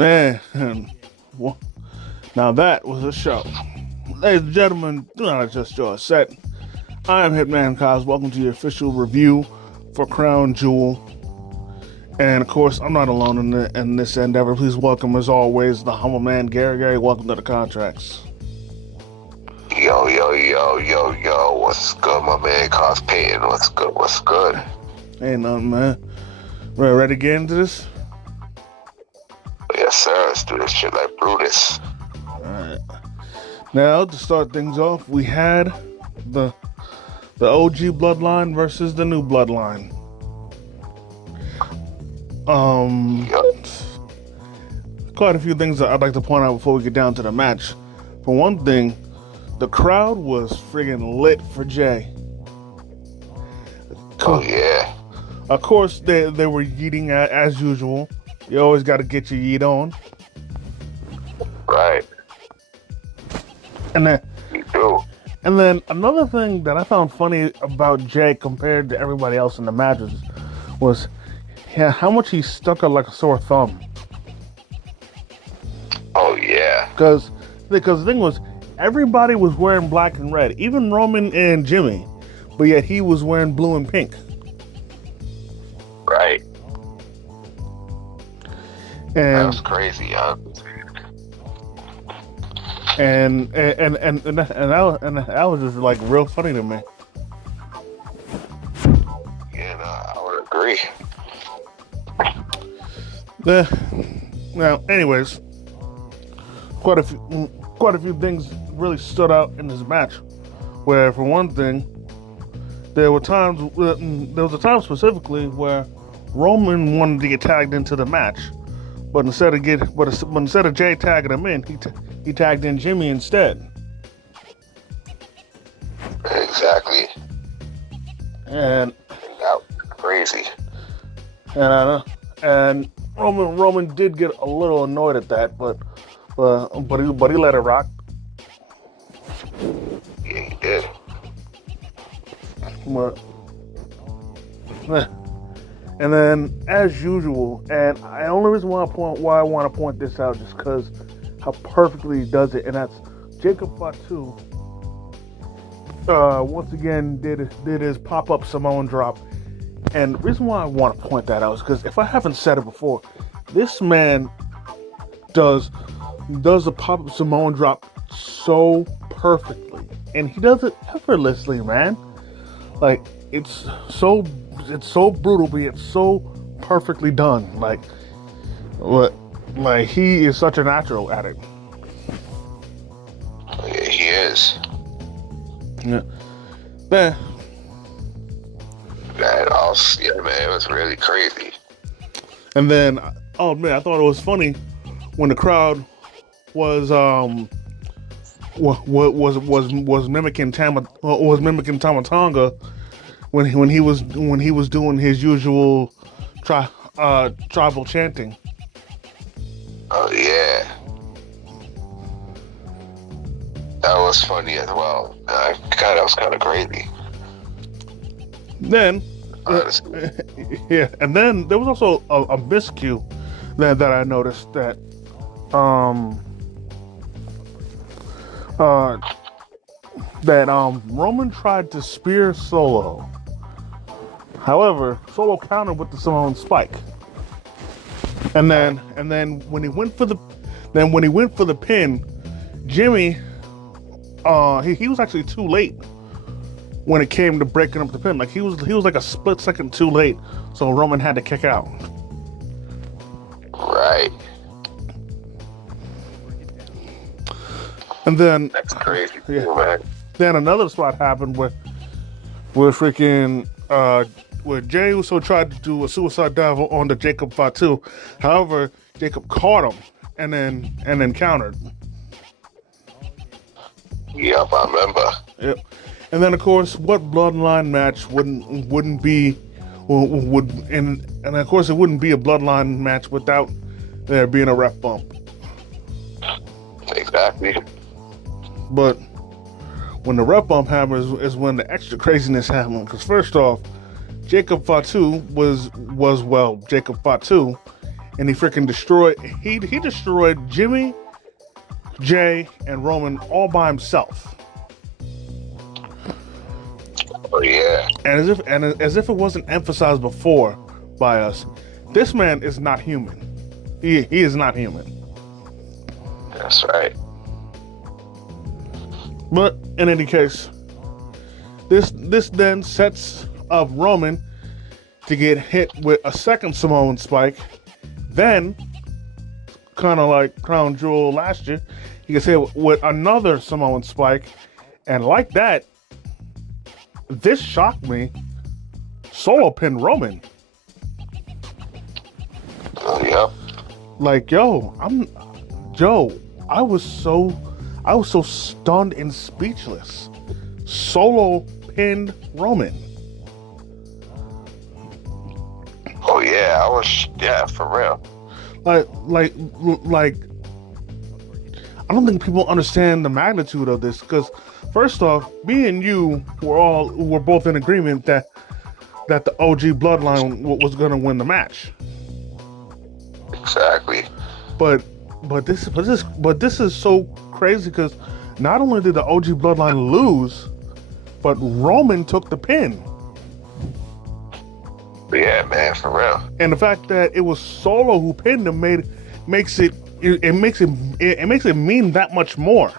Man, well, now that was a show. Ladies and gentlemen, do not adjust your set. I am Hitman Cos. Welcome to your official review for Crown Jewel. And of course, I'm not alone in this endeavor. Please welcome, as always, the humble man, Gary. Gary, welcome to the contracts. Yo, what's good, my man? Cos Payton, what's good? Ain't nothing, man. Ready to get into this? Yes, sir, let's do this shit like Brutus. Alright. Now, to start things off, we had the OG bloodline versus the new bloodline. Quite a few things that I'd like to point out before we get down to the match. For one thing, the crowd was friggin' lit for Jay. Oh yeah. Of course, they were yeeting as usual. You always got to get your yeet on. Right. And then, Me too. and then another thing that I found funny about Jay compared to everybody else in the matches was how much he stuck out like a sore thumb. Oh yeah. Because the thing was, everybody was wearing black and red, even Roman and Jimmy, but yet he was wearing blue and pink. Right. That And was crazy, huh? and that was just like real funny to me. Yeah, no, I would agree. Now, anyways, quite a few things really stood out in this match. Where, for one thing, there was a time specifically where Roman wanted to get tagged into the match, but instead of Jay tagging him in, he tagged in Jimmy instead. Exactly. And That was crazy. and Roman did get a little annoyed at that, but he let it rock. Yeah, he did. But, and then, as usual, and the only reason why I want to point this out just because how perfectly he does it, and that's Jacob Fatu. Once again, did his pop-up Samoan drop, and the reason why I want to point that out is because if I haven't said it before, this man does the pop-up Samoan drop so perfectly, and he does it effortlessly, man. Like it's so brutal, but it's so perfectly done. Like he is such a natural at it. Yeah, he is. Yeah. Man. Yeah, man, it was really crazy. And then, oh man, I thought it was funny when the crowd was mimicking Tama Tonga when he was doing his usual tribal chanting. Oh yeah. That was funny as well. That was kind of crazy. Then, Honestly. yeah, and then there was also a miscue that I noticed that Roman tried to spear Solo. However, Solo countered with the Samoan spike. And then when he went for the pin, Jimmy he was actually too late when it came to breaking up the pin. Like he was like a split second too late, so Roman had to kick out. Right. And then That's crazy, yeah. man. Then another spot happened where Jey Uso tried to do a suicide dive on the Jacob Fatu. However, Jacob caught him and then countered. Yep, I remember. Yep. And then of course, what bloodline match wouldn't be and of course it wouldn't be a bloodline match without there being a ref bump. Exactly. But when the ref bump happens is when the extra craziness happens. Because first off, Jacob Fatu was Jacob Fatu, and he freaking destroyed. He destroyed Jimmy, Jay, and Roman all by himself. Oh yeah. And as if it wasn't emphasized before by us, this man is not human. He is not human. That's right. But in any case, this then sets up Roman to get hit with a second Samoan spike. Then, kind of like Crown Jewel last year, he gets hit with another Samoan spike, and like that, this shocked me. Solo pinned Roman. Oh yep. Like, I was so stunned and speechless. Solo pinned Roman. Oh yeah, for real. Like, I don't think people understand the magnitude of this, because first off, me and you were both in agreement that the OG Bloodline was going to win the match. Exactly. But this is so crazy, because not only did the OG Bloodline lose, but Roman took the pin. Yeah, man, for real. And the fact that it was Solo who pinned him makes it mean that much more.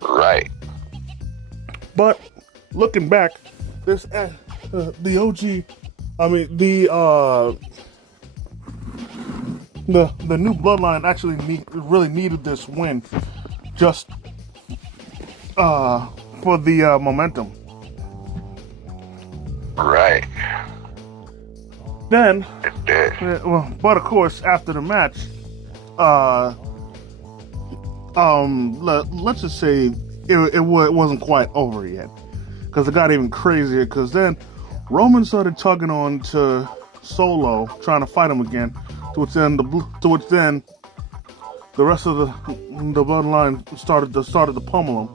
Right. But looking back, this the OG, I mean the new Bloodline actually really needed this win, just for the momentum. Right. Then, It did. but of course, after the match, let's just say it wasn't quite over yet, because it got even crazier. Because then Roman started tugging on to Solo, trying to fight him again. To which then the rest of the Bloodline started to pummel him.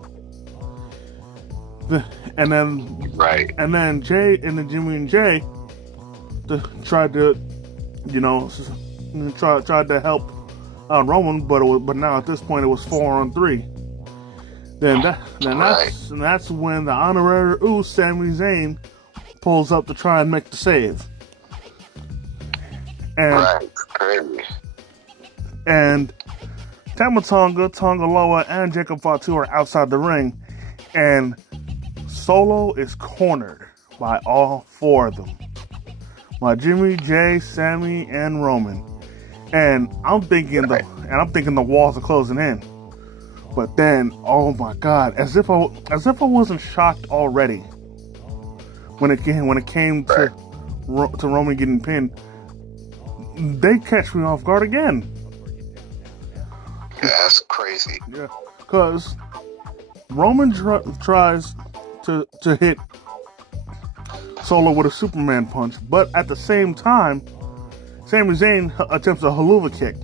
And then Right. And then Jimmy and Jay tried to, tried to help Roman, but now at this point it was 4-on-3. That's when the honorary Sami Zayn pulls up to try and make the save. And Right. Crazy. and Tama Tonga, Tonga Loa, and Jacob Fatu are outside the ring, and Solo is cornered by all four of them. By Jimmy, Jay, Sammy, and Roman. And I'm thinking the walls are closing in. But then, oh my God, as if I wasn't shocked already when it came to Roman getting pinned, they catch me off guard again. Yeah, that's crazy. Yeah, because Roman tries to hit Solo with a Superman punch, but at the same time, Sami Zayn attempts a haluva kick.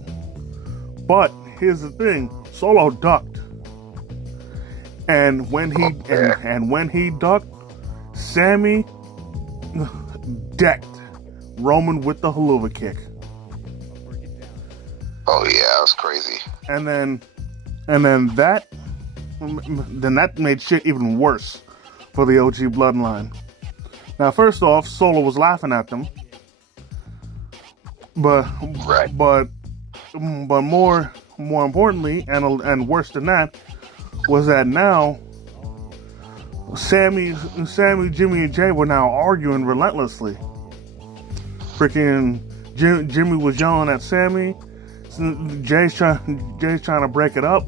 But here's the thing: Solo ducked, and when he ducked, Sammy decked Roman with the haluva kick. Oh yeah, that was crazy. And then that made shit even worse for the OG Bloodline. Now, first off, Solo was laughing at them, but more importantly, and worse than that, was that now Sammy, Jimmy, and Jay were now arguing relentlessly. Freaking Jimmy was yelling at Sammy. Jay's trying to break it up,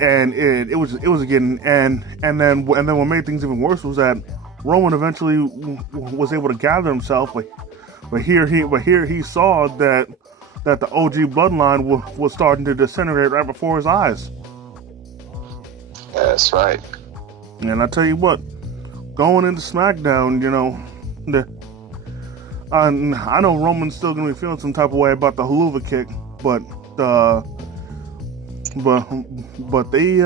and it was getting and then what made things even worse was that Roman eventually was able to gather himself, but here he saw that the OG Bloodline was starting to disintegrate right before his eyes. That's right. And I tell you what, going into SmackDown, I know Roman's still gonna be feeling some type of way about the haluva kick, but they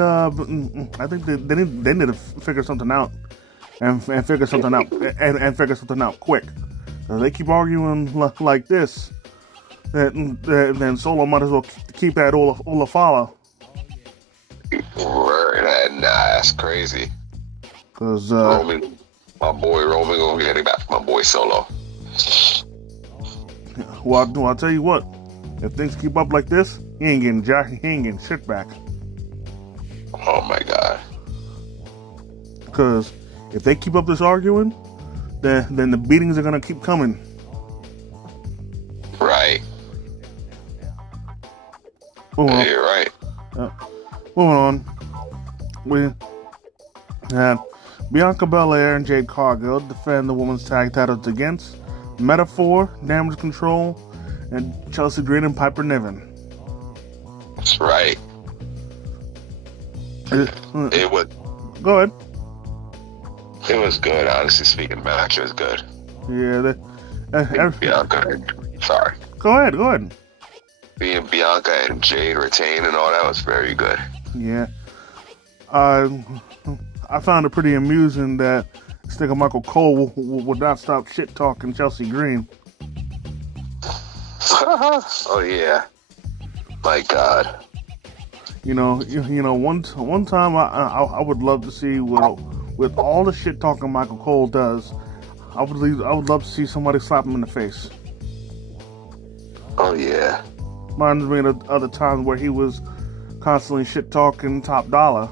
I think they need to figure something out and figure something out quick, They keep arguing like this, then Solo might as well keep that Olafala. Nah, that's crazy. Cause Roman, my boy Roman gonna get it back from my boy Solo. well, I'll tell you what. If things keep up like this, he ain't getting shit back. Oh my god. Because if they keep up this arguing, then the beatings are gonna keep coming. Right. Yeah, you're right. Moving on. We had Bianca Belair and Jade Cargill defend the women's tag titles against Metaphor, Damage Control, and Chelsea Green and Piper Niven. That's right. It was. Go ahead. It was good, honestly speaking. The match was good. Yeah. Bianca. Sorry. Go ahead. Being Bianca and Jade retained and all that was very good. Yeah. I found it pretty amusing that Sticker Michael Cole would not stop shit talking Chelsea Green. Oh yeah. My God. You know, one time I would love to see with all the shit talking Michael Cole does, I would love to see somebody slap him in the face. Oh yeah. Reminds me of other times where he was constantly shit talking Top Dollar,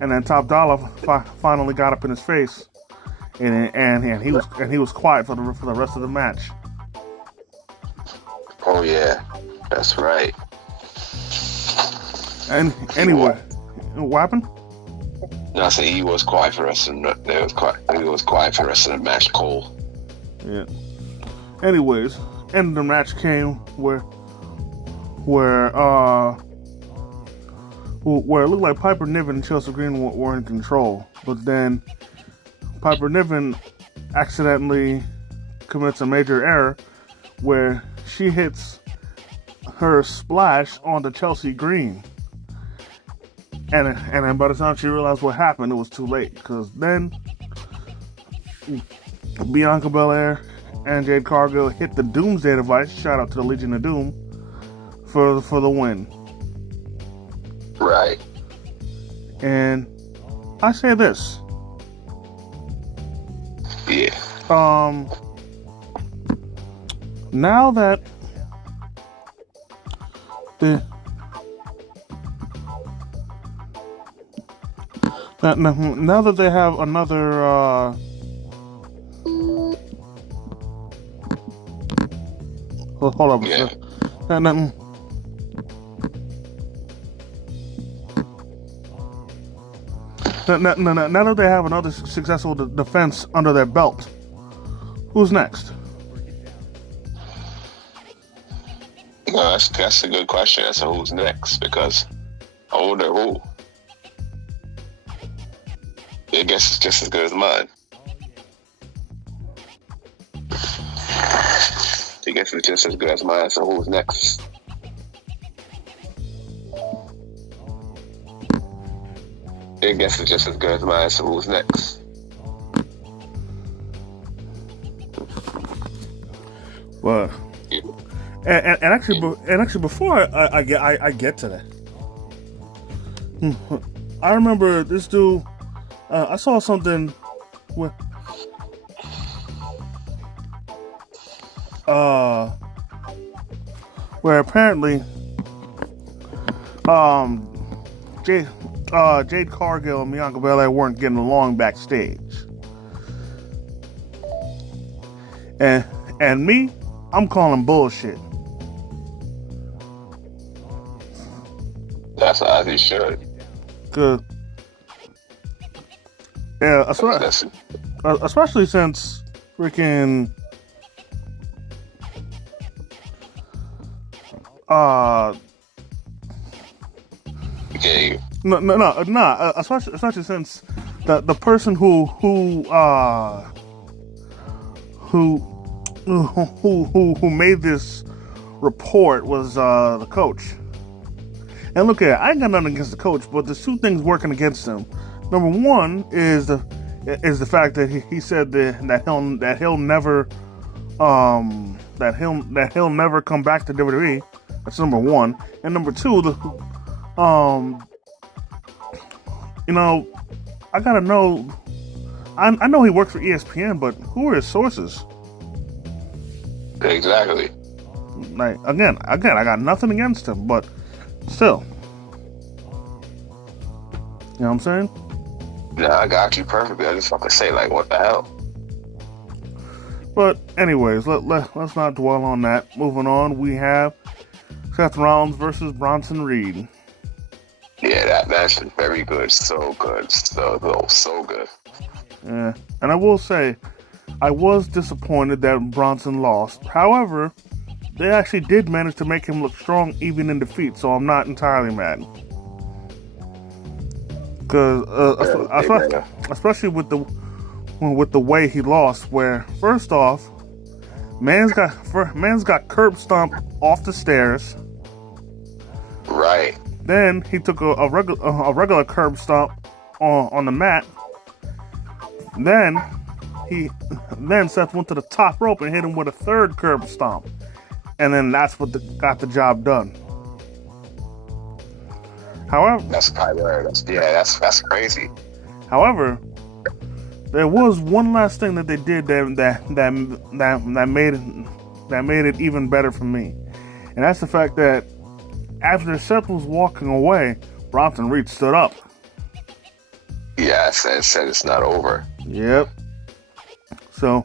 and then Top Dollar finally got up in his face, and he was quiet for the rest of the match. Oh yeah, that's right. And anyway, what happened? No, I said he was quiet for the rest of he was quiet for the rest of the match. Cole. Yeah. Anyways, end of the match came where it looked like Piper Niven and Chelsea Green were in control, but then Piper Niven accidentally commits a major error where she hits her splash onto Chelsea Green. And then by the time she realized what happened, it was too late. Because then Bianca Belair and Jade Cargill hit the Doomsday device. Shout out to the Legion of Doom for the win. Right. And I say this. Yeah. Now that now that they have another hold up. Yeah. Now that they have another successful defense under their belt, who's next? No, that's a good question. That's who's next, because I wonder who. I guess it's just as good as mine. I guess it's just as good as mine. So who's next? I guess it's just as good as mine. So who's next? Well, and actually, before I get to that, I remember this dude. I saw something where apparently Jade Cargill and Bianca Belair weren't getting along backstage, and me, I'm calling bullshit. That's as he should. Good. Yeah, especially since freaking Okay. No. Especially since the person who made this report was the coach. And look at, I ain't got nothing against the coach, but there's two things working against him. Number one is the fact that he said that he'll never That he'll never come back to WWE. That's number one. And number two, um, you know, I gotta know. I know he works for ESPN, but who are his sources? Exactly. Like again, I got nothing against him, but still, you know what I'm saying? Yeah, I got you perfectly. I just fucking say like, what the hell? But anyways, let's not dwell on that. Moving on, we have Seth Rollins versus Bronson Reed. Yeah, that match is very good. So good. So good. Yeah, and I will say, I was disappointed that Bronson lost. However, they actually did manage to make him look strong even in defeat, so I'm not entirely mad. Because especially with the way he lost, where first off, man's got curb stomped off the stairs. Right. Then he took a regular curb stomp on the mat. Then Seth went to the top rope and hit him with a third curb stomp, and then that's what got the job done. However, that's crazy. However, there was one last thing that they did that made it even better for me, and that's the fact that after Seth was walking away, Bronson Reed stood up. Yeah, said it's not over. Yep. So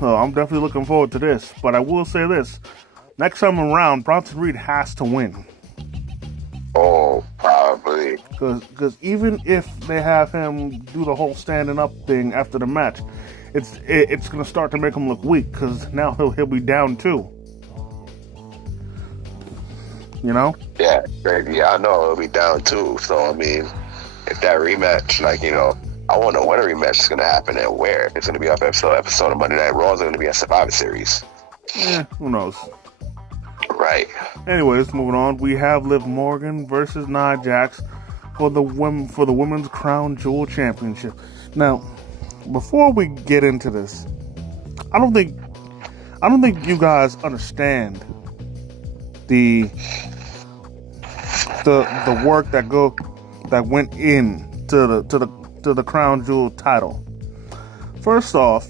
I'm definitely looking forward to this. But I will say this: next time around, Bronson Reed has to win. Oh, probably. Because even if they have him do the whole standing up thing after the match, it's gonna start to make him look weak. Because now he'll be down too. You know? Yeah, crazy. Yeah, I know he'll be down too. So I mean, if that rematch, like, you know, I want to know when a rematch is going to happen and where. It's going to be off episode of Monday Night Raw. It's going to be a Survivor Series. Yeah, who knows? Right. Anyways, moving on, we have Liv Morgan versus Nia Jax for the Women's Crown Jewel Championship. Now, before we get into this, I don't think you guys understand the work that went in to the Crown Jewel title. First off,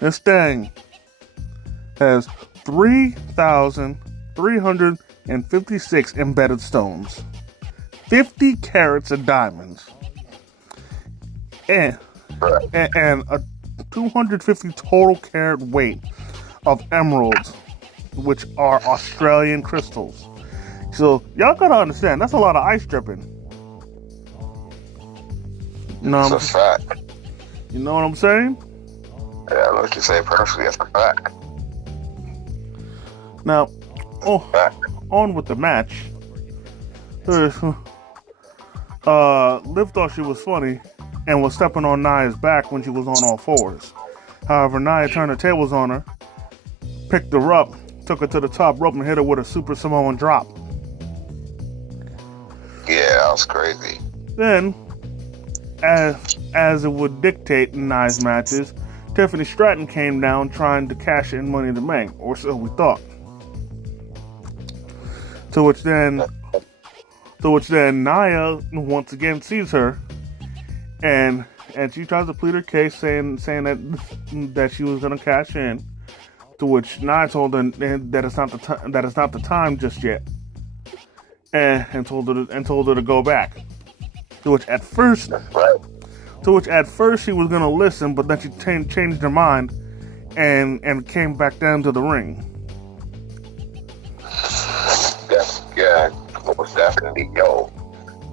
this thing has 3,356 embedded stones, 50 carats of diamonds, and a 250 total carat weight of emeralds, which are Australian crystals. So y'all gotta understand, that's a lot of ice dripping. You know That's a fact. You know what I'm saying? Yeah, I know what you're saying perfectly. That's a fact. Now, on with the match. Liv thought she was funny and was stepping on Nia's back when she was on all fours. However, Nia turned the tables on her, picked her up, took her to the top rope and hit her with a Super Samoan drop. Yeah, that was crazy. Then, as it would dictate in Nia's matches, Tiffany Stratton came down trying to cash in Money in the Bank, or so we thought. To which then Nia once again sees her, and she tries to plead her case, saying that she was gonna cash in. To which Nia told her that it's not the time just yet, and told her to go back. To which at first she was gonna listen, but then she changed her mind and came back down to the ring. Yeah, most definitely. Yo,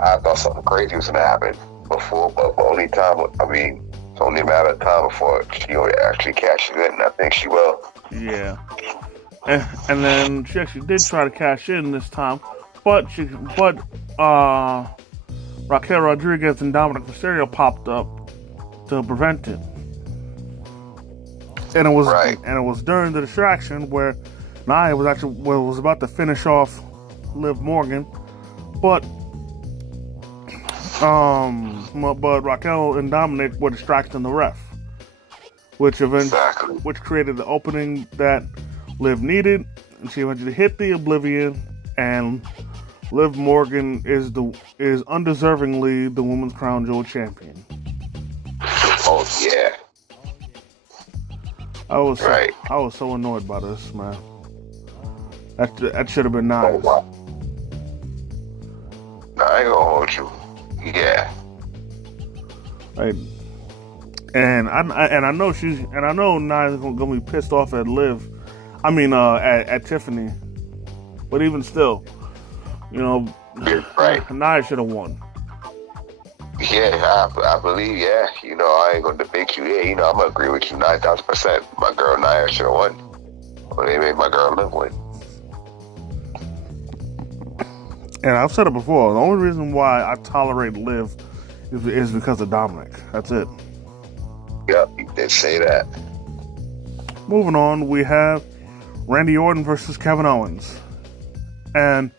I thought something crazy was gonna happen before, but it's only a matter of time before she actually cashes in, and I think she will. Yeah, and then she actually did try to cash in this time, but Raquel Rodriguez and Dominic Mysterio popped up to prevent it. And it was during the distraction where Nia was about to finish off Liv Morgan, but Raquel and Dominic were distracting the ref, which eventually which created the opening that Liv needed, and she eventually hit the Oblivion, and Liv Morgan is undeservingly the Women's Crown Jewel champion. Oh yeah. I was so annoyed by this, man. That should have been nice. Oh, wow. No, I ain't gonna hold you. Yeah. Right. And I know Nia's gonna be pissed off at Liv. I mean, at Tiffany. But even still, you know, right. Nia should have won. Yeah, I believe. Yeah, you know, I ain't gonna debate you. Yeah, you know, I'm gonna agree with you 9,000%. My girl Nia should have won. But they made my girl Liv win. And I've said it before. The only reason why I tolerate Liv is because of Dominic. That's it. Yep, you did say that. Moving on, we have Randy Orton versus Kevin Owens, and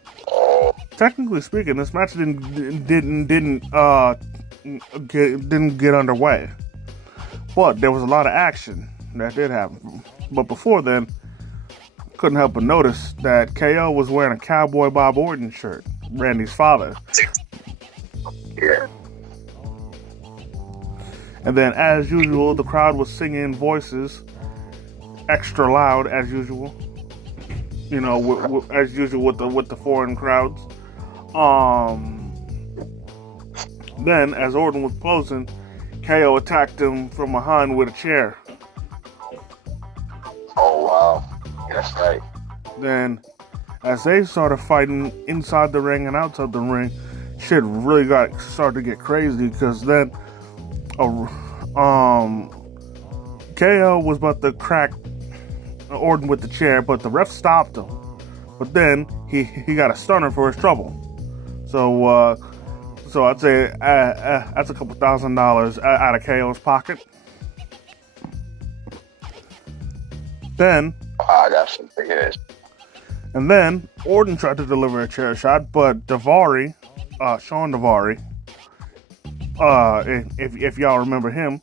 technically speaking, this match didn't get underway, but there was a lot of action that did happen. But before then, couldn't help but notice that KO was wearing a Cowboy Bob Orton shirt, Randy's father. Yeah. And then, as usual, the crowd was singing voices extra loud, as usual. You know, as usual with the foreign crowds. Then, as Orton was closing, KO attacked him from behind with a chair. Oh wow, that's right. Then, as they started fighting inside the ring and outside the ring, shit really started to get crazy, because then KO was about to crack Orton with the chair, but the ref stopped him. But then he got a stunner for his trouble. So I'd say that's a couple $1,000s out of KO's pocket. Then That's something it is. And then Orton tried to deliver a chair shot, but Daivari, Sean Daivari, if y'all remember him,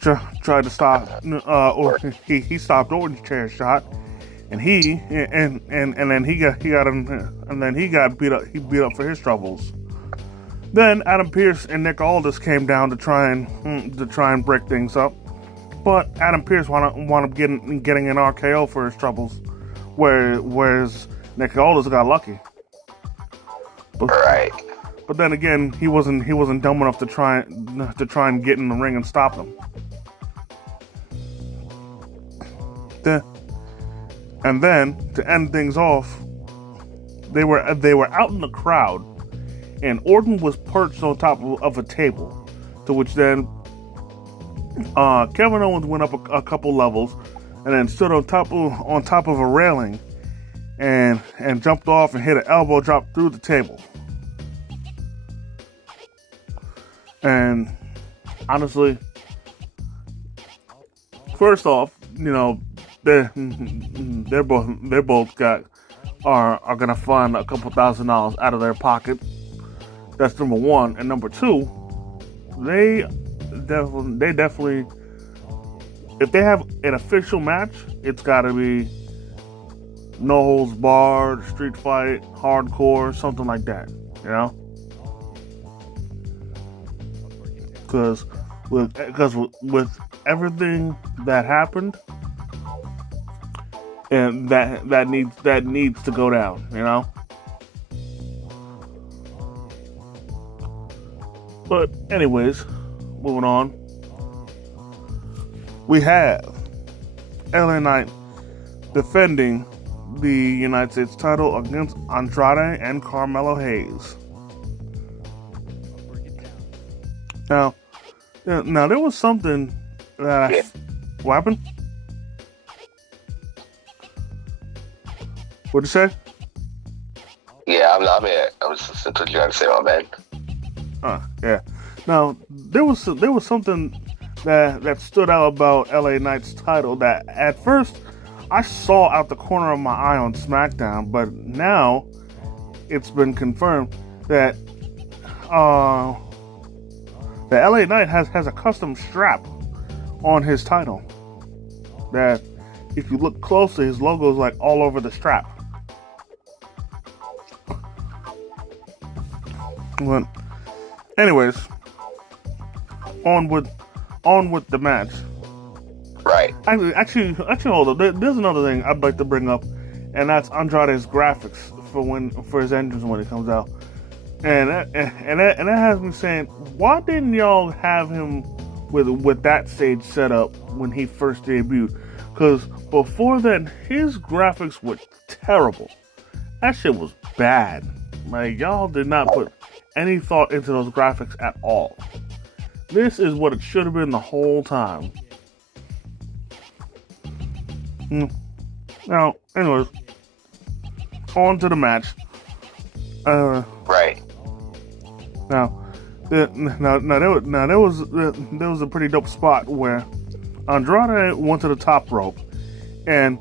tried to stop. Or he stopped Orton's chair shot, and then he got beat up. He beat up for his troubles. Then Adam Pearce and Nick Aldis came down to try and break things up, but Adam Pearce wound up getting an RKO for his troubles, whereas Nick Aldis got lucky. Right. But then again, he wasn't dumb enough to try and get in the ring and stop him. And then to end things off, they were out in the crowd, and Orton was perched on top of a table, to which then Kevin Owens went up a couple levels, and then stood on top of a railing, and jumped off and hit an elbow drop through the table. And honestly, first off, you know, they're both are gonna fund a couple $1,000s out of their pocket. That's number one, and number two, they definitely, if they have an official match, it's got to be no holds barred, street fight, hardcore, something like that, you know. Because with everything that happened, and that needs to go down, you know. But anyways, moving on, we have LA Knight defending the United States title against Andrade and Carmelo Hayes. Now there was something that what happened? What'd you say? Yeah, I'm here. I was listening to what you had to say, my man. Yeah. Now there was something that stood out about LA Knight's title that at first I saw out the corner of my eye on SmackDown, but now it's been confirmed that the LA Knight has a custom strap on his title. that if you look closely, his logo is like all over the strap. But anyways, on with the match. Right. Actually, hold on. There's another thing I'd like to bring up, and that's Andrade's graphics for his entrance when it comes out, and that has me saying, why didn't y'all have him with that stage set up when he first debuted? Because before then, his graphics were terrible. That shit was bad. Like, y'all did not put any thought into those graphics at all. This is what it should have been the whole time. Now, anyways, on to the match. Right. Now, there was a pretty dope spot where Andrade went to the top rope, and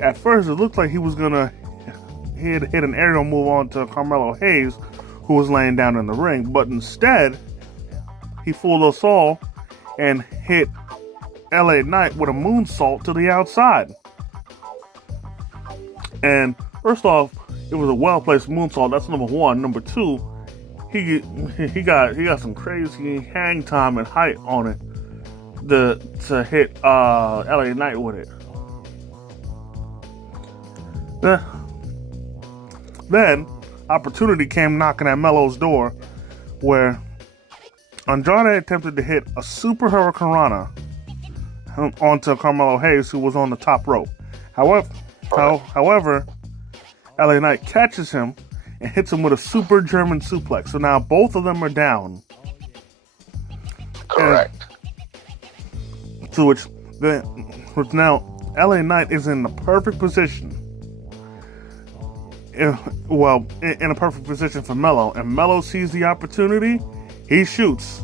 at first it looked like he had hit an aerial move onto Carmelo Hayes, who was laying down in the ring, but instead he fooled us all and hit LA Knight with a moonsault to the outside. And first off, it was a well-placed moonsault. That's number one. Number two, he got some crazy hang time and height on it to hit LA Knight with it. Then opportunity came knocking at Melo's door, where Andrade attempted to hit a super hurricanrana onto Carmelo Hayes, who was on the top rope. However, LA Knight catches him and hits him with a super German suplex. So now both of them are down. Correct. Which now LA Knight is in the perfect position. In a perfect position for Melo, and Melo sees the opportunity. He shoots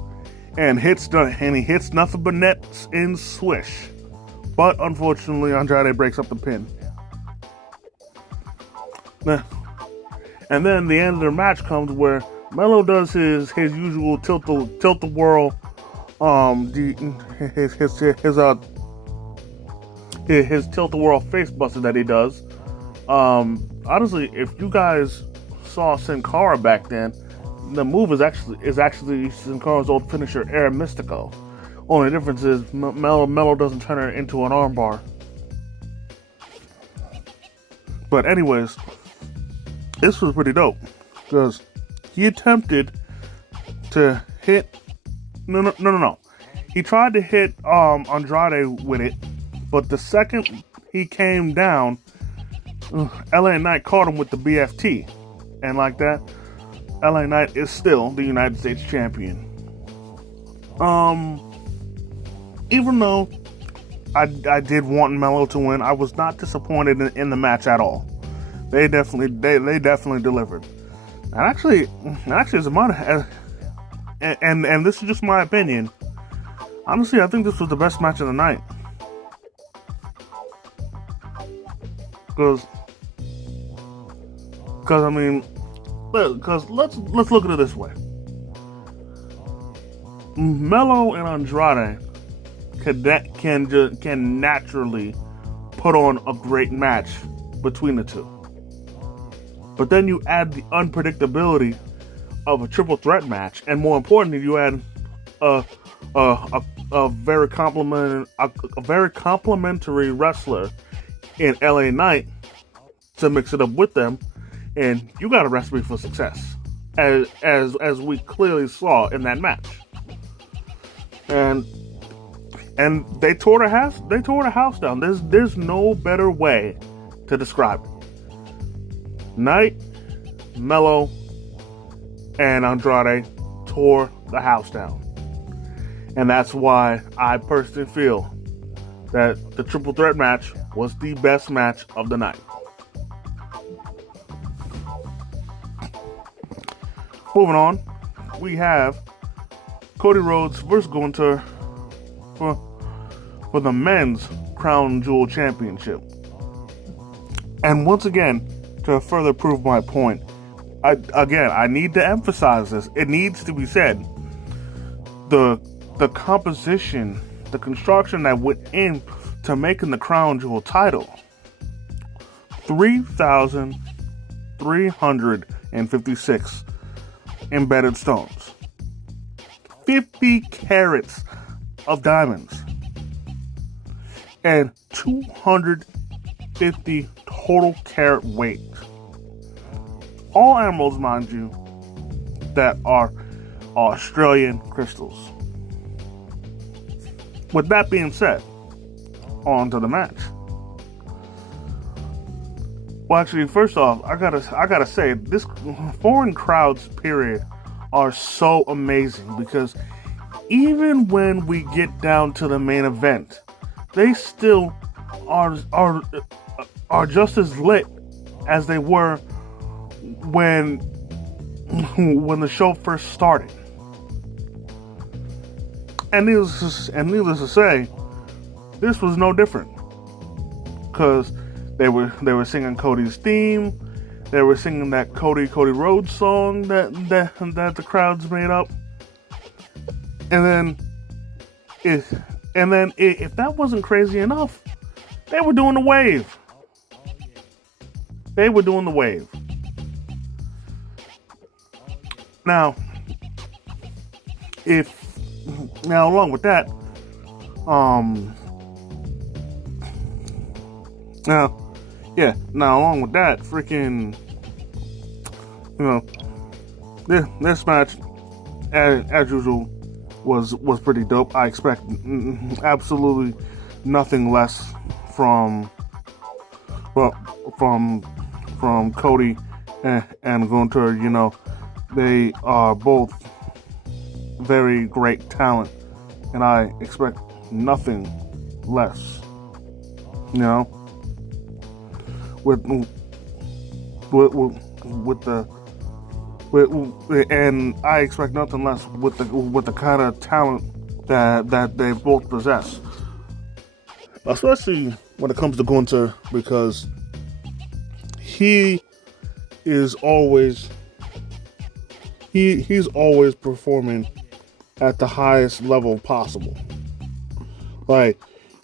and he hits nothing but nets in swish. But unfortunately, Andrade breaks up the pin. And then the end of the match comes where Melo does his usual tilt the whirl, his tilt the whirl face buster that he does. Honestly, if you guys saw Sin Cara back then, the move is actually Sin Cara's old finisher, Air Mystico. Only difference is Melo doesn't turn it into an armbar. But anyways, this was pretty dope because he attempted to hit. No. He tried to hit Andrade with it, but the second he came down, LA Knight caught him with the BFT, and like that, LA Knight is still the United States champion. Even though I did want Melo to win, I was not disappointed in the match at all. They definitely delivered. And actually, as a matter, and this is just my opinion. Honestly, I think this was the best match of the night. Because let's look at it this way. Melo and Andrade can naturally put on a great match between the two. But then you add the unpredictability of a triple threat match, and more importantly, you add a very complimentary wrestler in LA Knight to mix it up with them, and you got a recipe for success, as we clearly saw in that match. And they tore the house down. There's no better way to describe it. Knight, Melo, and Andrade tore the house down. And that's why I personally feel that the triple threat match was the best match of the night. Moving on, we have Cody Rhodes versus Gunther for the men's Crown Jewel Championship. And once again, to further prove my point, I need to emphasize this. It needs to be said. The composition, the construction that went into to making the crown jewel title 3,356 embedded stones, 50 carats of diamonds, and 250 total carat weight. All emeralds, mind you, that are Australian crystals. With that being said, on to the match. Well, actually, first off, I gotta say, this foreign crowds, period, are so amazing because even when we get down to the main event, they still are just as lit as they were when the show first started. And needless to say, this was no different, because they were singing Cody's theme, they were singing that Cody Rhodes song that the crowds made up, and then if that wasn't crazy enough, they were doing the wave. They were doing the wave. Now, along with that, along with that, freaking, this match, as usual, was pretty dope. I expect absolutely nothing less from Cody and Gunther. They are both very great talent, and I expect nothing less. And I expect nothing less with the kind of talent that they both possess, especially when it comes to Gunther, because he is always he's always performing at the highest level possible.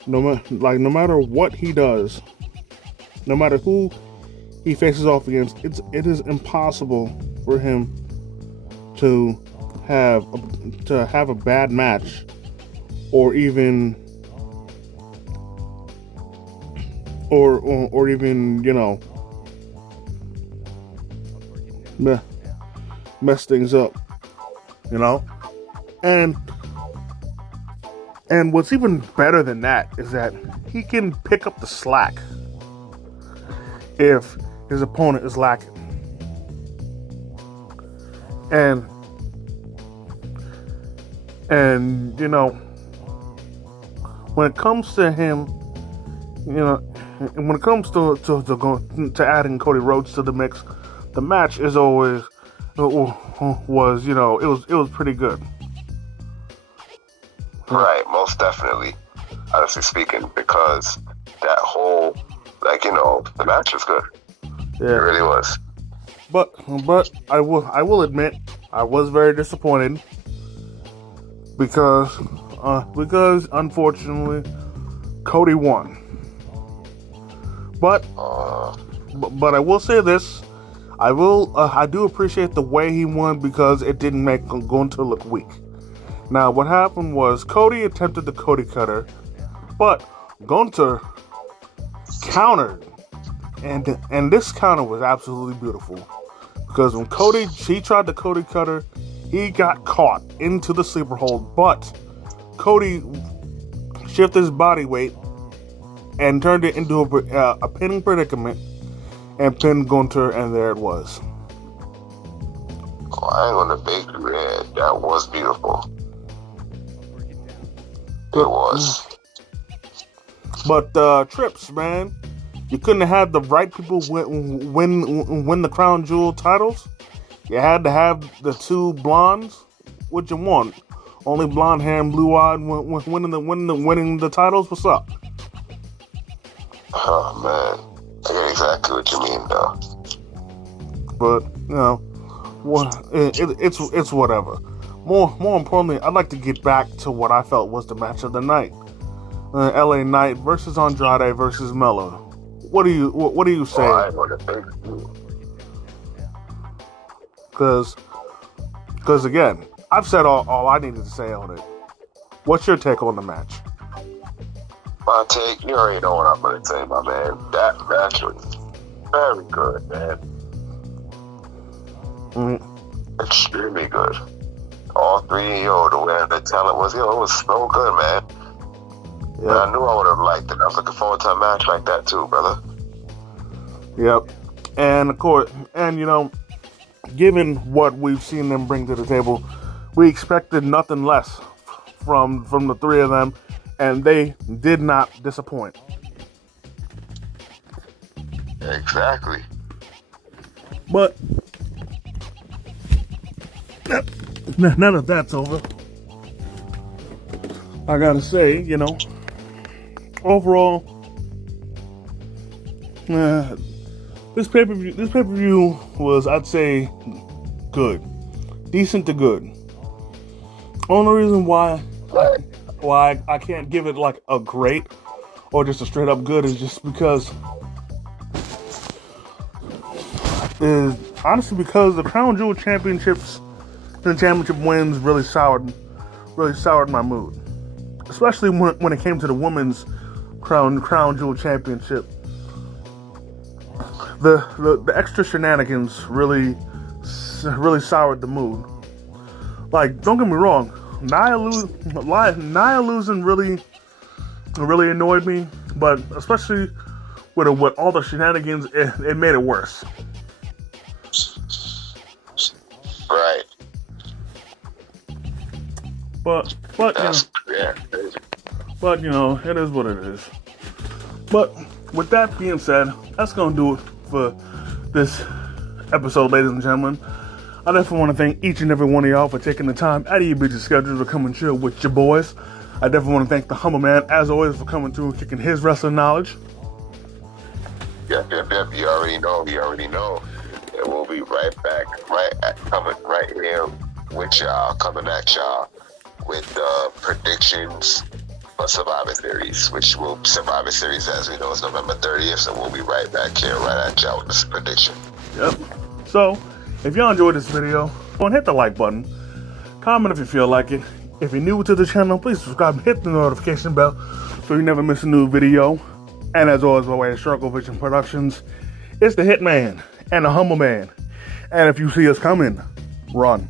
No matter what he does, no matter who he faces off against, it is impossible for him to have a bad match, or even mess things up, and what's even better than that is that he can pick up the slack if his opponent is lacking. And when it comes to him, when it comes to adding Cody Rhodes to the mix, the match is always was pretty good. Right, most definitely. Honestly speaking, because that whole, the match was good. Yeah, it really was. But I will admit, I was very disappointed because unfortunately Cody won. But I will say this. I do appreciate the way he won, because it didn't make Gunther look weak. Now, what happened was Cody attempted the Cody cutter, but Gunther countered, and this counter was absolutely beautiful, because when he tried the Cody cutter, he got caught into the sleeper hold, but Cody shifted his body weight and turned it into a pinning predicament and pinned Gunther, and there it was. Oh, I ain't gonna bake red. That was beautiful. It was. But Trips, man, you couldn't have had the right people win the crown jewel titles. You had to have the two blondes. What you want? Only blonde hair and blue eyed winning the titles. What's up? Oh man, I get exactly what you mean, though. But it's whatever. More importantly, I'd like to get back to what I felt was the match of the night. LA Knight versus Andrade versus Melo. What do you say? Oh, I know the thing. Because again, I've said all I needed to say on it. What's your take on the match? My take, you already know what I'm going to say, my man. That match was very good, man. Extremely good. All three, the way the talent was, it was so good, man. Yep. I knew I would have liked it. I was looking forward to a match like that too, brother. Yep. And of course, given what we've seen them bring to the table, we expected nothing less from the three of them, and they did not disappoint. Exactly. But now that that's over, I gotta say, overall, this pay-per-view was, I'd say, good, decent to good. Only reason why I can't give it like a great or just a straight up good is just because the Crown Jewel championships and championship wins really soured my mood, especially when it came to the women's Crown Jewel championship. The extra shenanigans really soured the mood. Like, don't get me wrong, Nia losing really annoyed me, but especially with all the shenanigans, it made it worse. Right. But yeah. It is what it is. But with that being said, that's gonna do it for this episode, ladies and gentlemen. I definitely want to thank each and every one of y'all for taking the time out of your busy schedules to come and chill with your boys. I definitely want to thank the Humble Man, as always, for coming through and kicking his wrestling knowledge. Yep. You already know. And we'll be right back, coming right here with y'all, coming at y'all with predictions for Survivor Series, Survivor Series, as we know, is November 30th, so we'll be right back here, right at y'all with this prediction. Yep. So, if y'all enjoyed this video, go and hit the like button. Comment if you feel like it. If you're new to the channel, please subscribe and hit the notification bell so you never miss a new video. And as always, by way of Circle Vision Productions, it's the Hitman and the Humble Man. And if you see us coming, run.